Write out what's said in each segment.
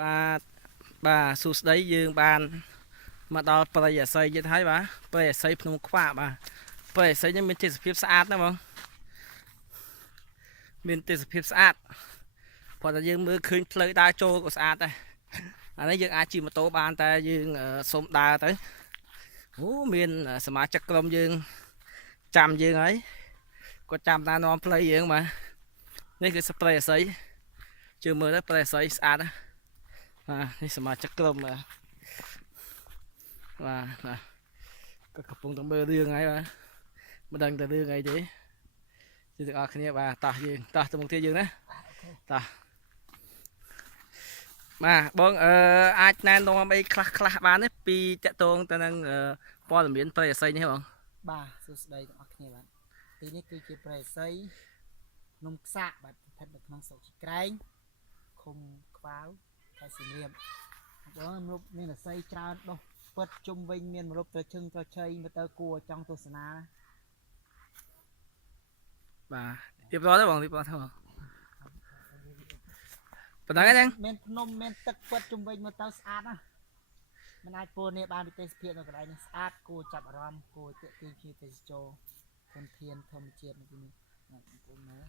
បាទបាទសួស្តីយើងបានមកដល់ព្រៃអាស័យទៀតហើយបាទព្រៃអាស័យភ្នំខ្វាបាទព្រៃអាស័យនេះមានទេសភាពស្អាតណាបងមានទេសភាពស្អាតព្រោះតែយើងមើលឃើញផ្លូវដើរចូលក៏ស្អាតដែរអានេះយើងអាចជិះម៉ូតូបានតែយើងសុំដើរទៅអូមានសមាជិកក្រុមយើងចាំយើងហើយគាត់ចាំតាមនាំផ្លូវយើងបាទនេះគឺព្រៃអាស័យជឿមើលទៅព្រៃអាស័យស្អាតណាបាទនេះសមាជិកក្រុមបាទក៏កំពុងតែមើលរឿងហើយបាទមិនដឹងតែរឿងអីទេជឿទាំងអស់គ្នាបាទតោះយើងតោះទៅមុខទៀតយើងណាតោះបាទបងអាចណែនាំអីខ្លះបានទេពីតកតងទៅនឹងព័ត៌មានព្រៃអាស័យនេះបងបាទសួស្តីទាំងអស់គ្នាបាទទីនេះគឺជាព្រៃអាស័យភ្នំខ្សាក់បាទស្ថិតនៅក្នុងស្រុកជីក្រែងឃុំខ្វាវខេត្តសៀមរាបបងមនុស្សមានអាស័យច្រើនដុះពិតជុំវិញមានមនុស្សត្រឈឹងត្រឆៃមកទៅគួរចង់ទស្សនាបាទរៀបរាប់ទេបងរៀបរាប់ទេបងប៉ុណ្ណឹងហ្នឹងមានភ្នំមានទឹកពិតជុំវិញមកទៅស្អាតណាមិនអាចពោលនេះបានពីទេសភាពនៅកន្លែងនេះស្អាតគួរចាប់អារម្មណ៍គួរទាក់ទាញភ្ញៀវទេសចរធនធានធម្មជាតិនៅទីនេះបងមើល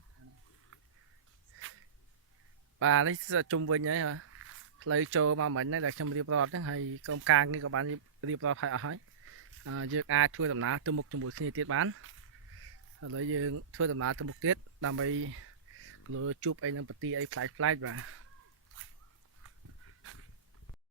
បាទនេះជុំវិញហើយបាទផ្លូវចូលមកមិញហ្នឹងដែលខ្ញុំរៀបរាប់ហ្នឹងហើយក្រុមការងារក៏បានរៀបរាប់ឲ្យអស់ហើយយើងអាចធ្វើដំណើរទៅមុខជាមួយគ្នាទៀតបានឥឡូវយើងធ្វើដំណើរទៅមុខទៀតដើម្បីលើជួបអីនឹងប្រទីអីផ្លែកបាទ